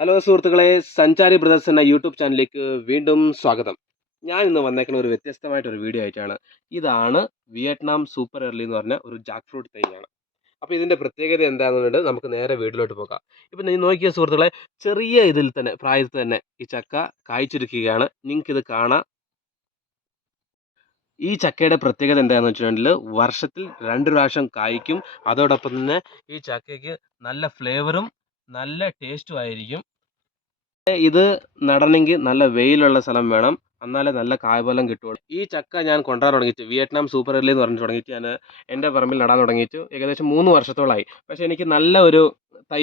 Hello സുഹൃത്തുക്കളെ, സഞ്ചാരി brothers എന്ന യൂട്യൂബ് ചാനലിലേക്ക് വീണ്ടും സ്വാഗതം. ഞാൻ ഇന്ന് വന്നേക്കുന്ന ഒരു വ്യത്യസ്തമായിട്ടൊരു വീഡിയോ ആയിട്ടാണ്. ഇതാണ് വിയറ്റ്നാം സൂപ്പർ എർലി എന്ന് പറഞ്ഞ ഒരു ജാക്ക് ഫ്രൂട്ട് തൈയാണ്. അപ്പോൾ ഇതിൻ്റെ പ്രത്യേകത എന്താണെന്നുണ്ട് നമുക്ക് നേരെ വീട്ടിലോട്ട് പോകാം. ഇപ്പം നീ നോക്കിയ സുഹൃത്തുക്കളെ, ചെറിയ ഇതിൽ തന്നെ പ്രായത്തിൽ തന്നെ ഈ ചക്ക കായ്ച്ചിരിക്കുകയാണ്. നിങ്ങൾക്കിത് കാണാം. ഈ ചക്കയുടെ പ്രത്യേകത എന്താണെന്ന് വെച്ചിട്ടുണ്ടെങ്കിൽ വർഷത്തിൽ 2 പ്രാവശ്യം കായ്ക്കും. അതോടൊപ്പം തന്നെ ഈ ചക്കയ്ക്ക് നല്ല ഫ്ലേവറും നല്ല ടേസ്റ്റും ആയിരിക്കും. ഇത് നടണമെങ്കിൽ നല്ല വെയിലുള്ള സ്ഥലം വേണം, എന്നാലേ നല്ല കായ്ഫലം കിട്ടുള്ളൂ. ഈ ചക്ക ഞാൻ കൊണ്ടുവരാൻ തുടങ്ങിയിട്ട് വിയറ്റ്നാം സൂപ്പർ എർലി എന്ന് പറഞ്ഞു തുടങ്ങിയിട്ട് ഞാൻ എൻ്റെ പറമ്പിൽ നടാൻ തുടങ്ങിയിട്ട് ഏകദേശം 3 വർഷത്തോളമായി. പക്ഷേ എനിക്ക് നല്ല ഒരു തൈ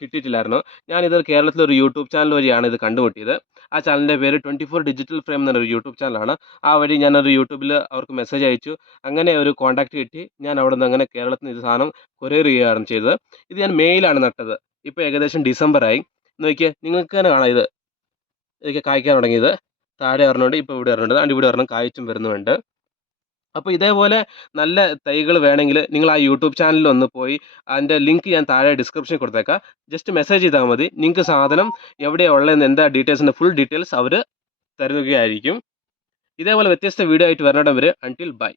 കിട്ടിയിട്ടില്ലായിരുന്നു. ഞാനിത് കേരളത്തിലൊരു യൂട്യൂബ് ചാനൽ വഴിയാണ് ഇത് കണ്ടുമുട്ടിയത്. ആ ചാനലിൻ്റെ പേര് 24 ഡിജിറ്റൽ ഫ്രെയിം എന്നൊരു യൂട്യൂബ് ചാനലാണ്. ആ വഴി ഞാനൊരു യൂട്യൂബിൽ അവർക്ക് മെസ്സേജ് അയച്ചു. അങ്ങനെ ഒരു കോൺടാക്റ്റ് കിട്ടി. ഞാൻ അവിടെ നിന്ന് അങ്ങനെ കേരളത്തിൽ നിന്ന് ഇത് സാധനം കൊറിയർ ചെയ്യുകയാണ് ചെയ്തത്. ഇത് ഞാൻ മെയ്യിലാണ് നട്ടത്. ഇപ്പോൾ ഏകദേശം ഡിസംബറായി. നോക്കിയേ, നിങ്ങൾക്ക് തന്നെ കാണാം ഇതൊക്കെ കായ്ക്കാൻ തുടങ്ങിയത്. താഴെ ഒരെണ്ണമുണ്ട്, ഇപ്പോൾ ഇവിടെ ഒരെണ്ണമുണ്ട്, അതുകൊണ്ട് ഇവിടെ ഒരെണ്ണം കായ്ച്ചും വരുന്നുണ്ട്. അപ്പോൾ ഇതേപോലെ നല്ല തൈകൾ വേണമെങ്കിൽ നിങ്ങൾ ആ യൂട്യൂബ് ചാനലിൽ ഒന്ന് പോയി അതിൻ്റെ ലിങ്ക് ഞാൻ താഴെ ഡിസ്ക്രിപ്ഷനിൽ കൊടുത്തേക്കാം. ജസ്റ്റ് മെസ്സേജ് ചെയ്താൽ മതി. നിങ്ങൾക്ക് സാധനം എവിടെയാണ് ഉള്ളതെന്ന് എന്താ ഡീറ്റെയിൽസിൻ്റെ ഫുൾ ഡീറ്റെയിൽസ് അവർ തരുകയായിരിക്കും. ഇതേപോലെ വ്യത്യസ്ത വീഡിയോ ആയിട്ട് വരണവരെ അൺടിൽ ബൈ.